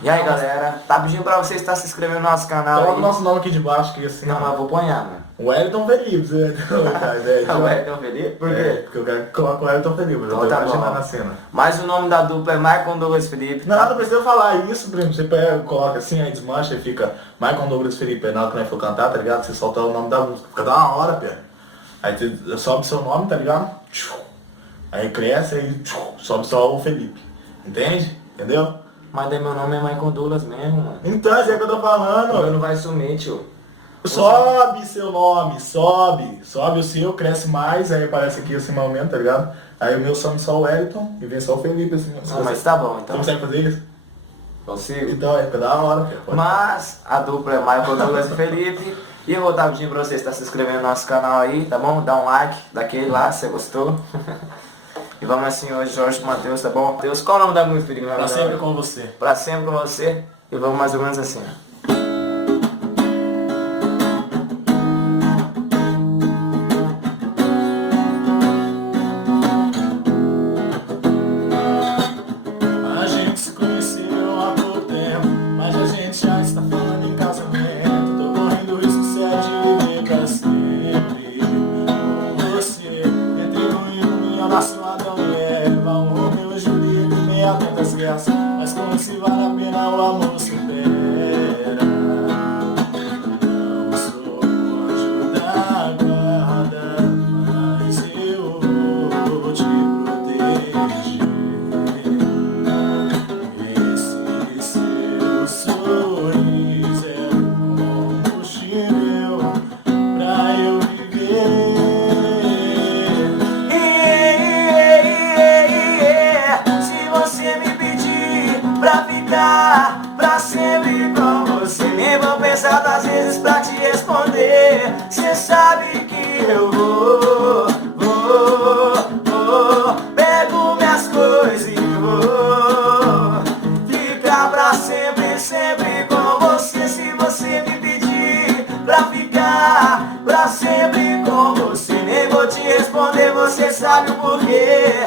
E aí galera, tá pedindo pra você estar se inscrevendo no nosso canal. Coloca o aí. nosso nome aqui de baixo, que assim. Não, mas eu vou ponhar, mano. O Wellington Felipe, você É o Wellington Felipe? Por quê? Porque eu quero que coloque o Wellington Felipe, eu Então tô tá imaginando bom. a cena. Mas o nome da dupla é Michael Douglas Felipe. Não precisa falar isso, primo. Você pega, coloca assim, aí desmancha e fica Michael Douglas Felipe. Aí na hora que nós for cantar, tá ligado? Você solta o nome da música. Fica da uma hora, pé. Aí você sobe seu nome, tá ligado? Aí cresce, aí sobe só o Felipe. Entende? Entendeu? Mas daí meu nome é Michael Douglas mesmo, mano. Então, isso é que eu tô O meu falando. não vai sumir, tio. Sobe seu nome, sobe. Sobe o seu, cresce mais, aí aparece aqui assim, aumento, tá ligado? Aí o meu some só o Wellington e vem só o Felipe, assim. Não, mas tá bom, Você então. consegue fazer isso? Consigo. Então, é fica da hora, pé. Pode Mas a dupla é Michael Douglas e Felipe. E eu vou estar pedindo pra você estar se inscrevendo no nosso canal aí, tá bom? Dá um like daquele lá, se você gostou. E vamos assim hoje, Jorge Matheus, tá bom? Matheus, qual é o nome da música? Pra sempre com você. Pra sempre com você. E vamos mais ou menos assim. A gente se conheceu há pouco tempo, mas a gente já está falando em casamento. Tô correndo o risco sério de viver pra sempre com você. Entre um e um, me abraço Adão e Eva, um Romeu e Julieta e meia tantas guerras. Mas como se vale a pena o amor supera. Não sou o anjo da guarda, mas eu vou te proteger. Esse seu sorriso é um combustível pra eu viver. Se você me pedir pra ficar pra sempre com você, nem vou pensar 2 vezes pra te responder. Cê sabe que eu vou. Pego minhas coisas e vou ficar pra sempre, sempre com você. Se você me pedir pra ficar pra sempre com você, nem vou te responder, você sabe o porquê.